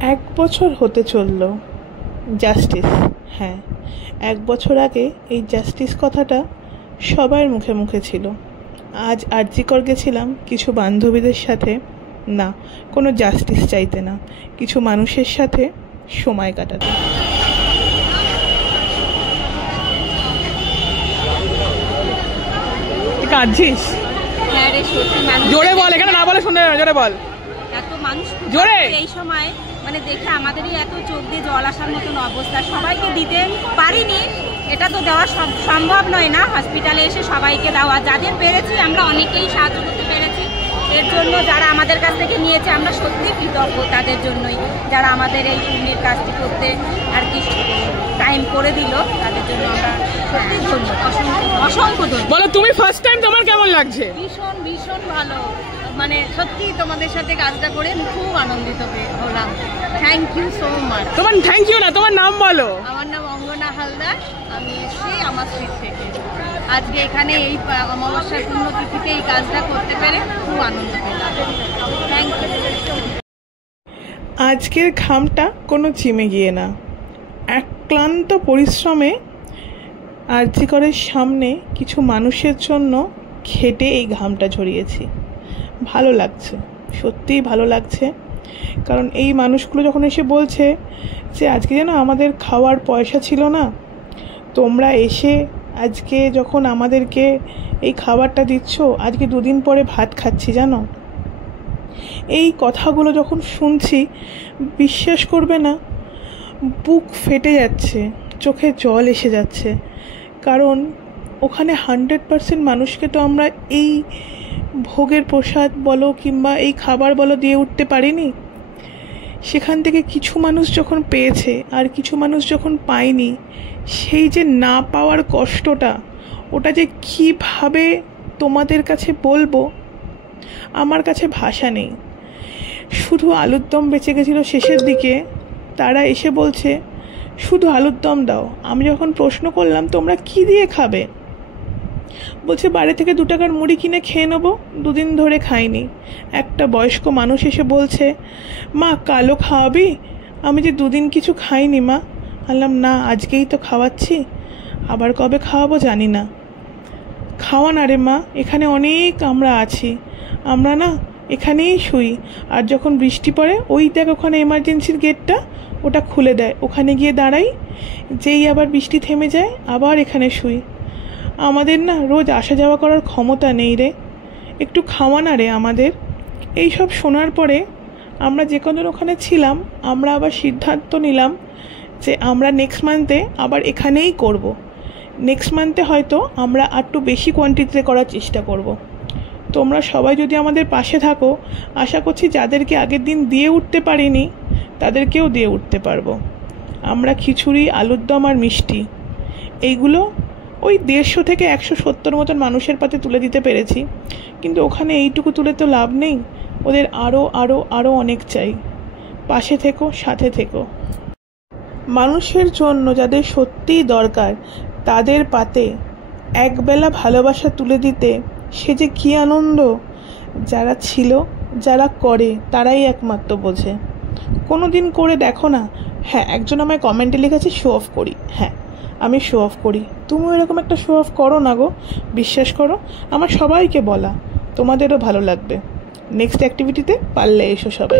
এক বছর হতে চলল জাস্টিস। হ্যাঁ, এক বছর আগে এই জাস্টিস কথাটা সবার মুখে মুখে ছিল। আজ আরজিকর গেছিলাম কিছু বান্ধবীদের সাথে, না কোনো জাস্টিস চাইতে না, কিছু মানুষের সাথে সময় কাটাতে। কাঁদছিস? হ্যাঁ রে, সত্যি মানুষ জোরে বল, এখানে না বলে শুনতে জোরে বল। এত মানুষ জোরে এই সময় মানে দেখে আমাদেরই এত চোখ দিয়ে জল আসার মতন অবস্থা। সবাইকে দিতে পারিনি, এটা তো দেওয়া সম্ভব নয় না হসপিটালে এসে সবাইকে দেওয়া। যাদের পেরেছি আমরা অনেকেই সাহায্য করতে পেরেছি, এর জন্য যারা আমাদের কাছ থেকে নিয়েছে আমরা সত্যি কৃতজ্ঞ তাদের জন্যই, যারা আমাদের এই পুণ্যের কাজটি করতে আর কি টাইম করে দিল, তাদের জন্য আমরা সত্যি অসংখ্য ধন্যবাদ। বলো তুমি ফার্স্ট টাইম, তোমার কেমন লাগছে? ভীষণ ভীষণ ভালো, মানে সত্যি তোমাদের সাথে কাজটা করে আমি খুব আনন্দিত হলাম। Thank you so much. তোমার থ্যাংক ইউ না, তোমার নাম বলো। আমার নাম অঙ্গনা হালদার, আমি এসেছি আমার স্ট্রিট থেকে। আজকে এখানে এই অমাবস্যার পুণ্যতিথিতে এই কাজটা করতে পেরে খুব আনন্দ পেলাম। Thank you. আজকের ঘামটা কোনো জিমে গিয়ে না, এক ক্লান্ত পরিশ্রমে আরজিকরের সামনে কিছু মানুষের জন্য খেটে এই ঘামটা ঝরিয়েছি। ভালো লাগছে, সত্যিই ভালো লাগছে। কারণ এই মানুষগুলো যখন এসে বলছে যে আজকে যেন আমাদের খাওয়ার পয়সা ছিল না, তোমরা এসে আজকে যখন আমাদেরকে এই খাবারটা দিচ্ছ, আজকে 2 দিন পরে ভাত খাচ্ছি জানো। এই কথাগুলো যখন শুনছি, বিশ্বাস করবে না, বুক ফেটে যাচ্ছে, চোখে জল এসে যাচ্ছে। কারণ ওখানে 100% মানুষকে তো আমরা এই ভোগের প্রসাদ বলো কিংবা এই খাবার বলো দিয়ে উঠতে পারিনি। সেখান থেকে কিছু মানুষ যখন পেয়েছে আর কিছু মানুষ যখন পায়নি, সেই যে না পাওয়ার কষ্টটা, ওটা যে কীভাবে তোমাদের কাছে বলবো, আমার কাছে ভাষা নেই। শুধু আলুর দম বেঁচে গেছিলো শেষের দিকে, তারা এসে বলছে শুধু আলুর দম দাও। আমি যখন প্রশ্ন করলাম তোমরা কি দিয়ে খাবে, বলছে বাইরে থেকে 2 টাকার মুড়ি কিনে খেয়ে নেবো, 2 দিন ধরে খাইনি। একটা বয়স্ক মানুষ এসে বলছে মা কালো খাওয়াবি? আমি যে 2 দিন কিছু খাইনি মা। বললাম না, আজকেই তো খাওয়াচ্ছি, আবার কবে খাওয়াবো জানি না। খাওয়া না রে মা, এখানে অনেক আমরা আছি, আমরা না এখানেই শুই। আর যখন বৃষ্টি পড়ে ওই দেখ ওখানে এমার্জেন্সির গেটটা, ওটা খুলে দেয়, ওখানে গিয়ে দাঁড়াই, যেই আবার বৃষ্টি থেমে যায় আবার এখানে শুই। আমাদের না রোজ আসা যাওয়া করার ক্ষমতা নেই রে, একটু খাওয়া না রে আমাদের। এই সব শোনার পরে আমরা যে কজন ওখানে ছিলাম, আমরা আবার সিদ্ধান্ত নিলাম যে আমরা নেক্সট মান্থে আবার এখানেই করব। নেক্সট মান্থে হয়তো আমরা একটু বেশি কোয়ান্টিটিতে করার চেষ্টা করব। তোমরা সবাই যদি আমাদের পাশে থাকো, আশা করছি যাদেরকে আগের দিন দিয়ে উঠতে পারিনি তাদেরকেও দিয়ে উঠতে পারবো। আমরা খিচুড়ি, আলুর দম আর মিষ্টি এইগুলো ওই 150 থেকে 170 মতন মানুষের পাতে তুলে দিতে পেরেছি, কিন্তু ওখানে এইটুকু তুলে তো লাভ নেই, ওদের আরও আরও আরও অনেক চাই। পাশে থেকো, সাথে থেকো। মানুষের জন্য যাদের সত্যিই দরকার, তাদের পাতে একবেলা ভালোবাসা তুলে দিতে সে যে কী আনন্দ, যারা ছিল, যারা করে, তারাই একমাত্র বোঝে। কোনো দিন করে দেখো না। হ্যাঁ, একজন আমায় কমেন্টে লিখেছে শো অফ করি। হ্যাঁ, আমি শো অফ করি, তুমিও এরকম একটা শো অফ করো না গো। বিশ্বাস করো, আমার সবাইকে বলা, তোমাদেরও ভালো লাগবে। নেক্সট অ্যাক্টিভিটিতে পারলে এসো সবাই।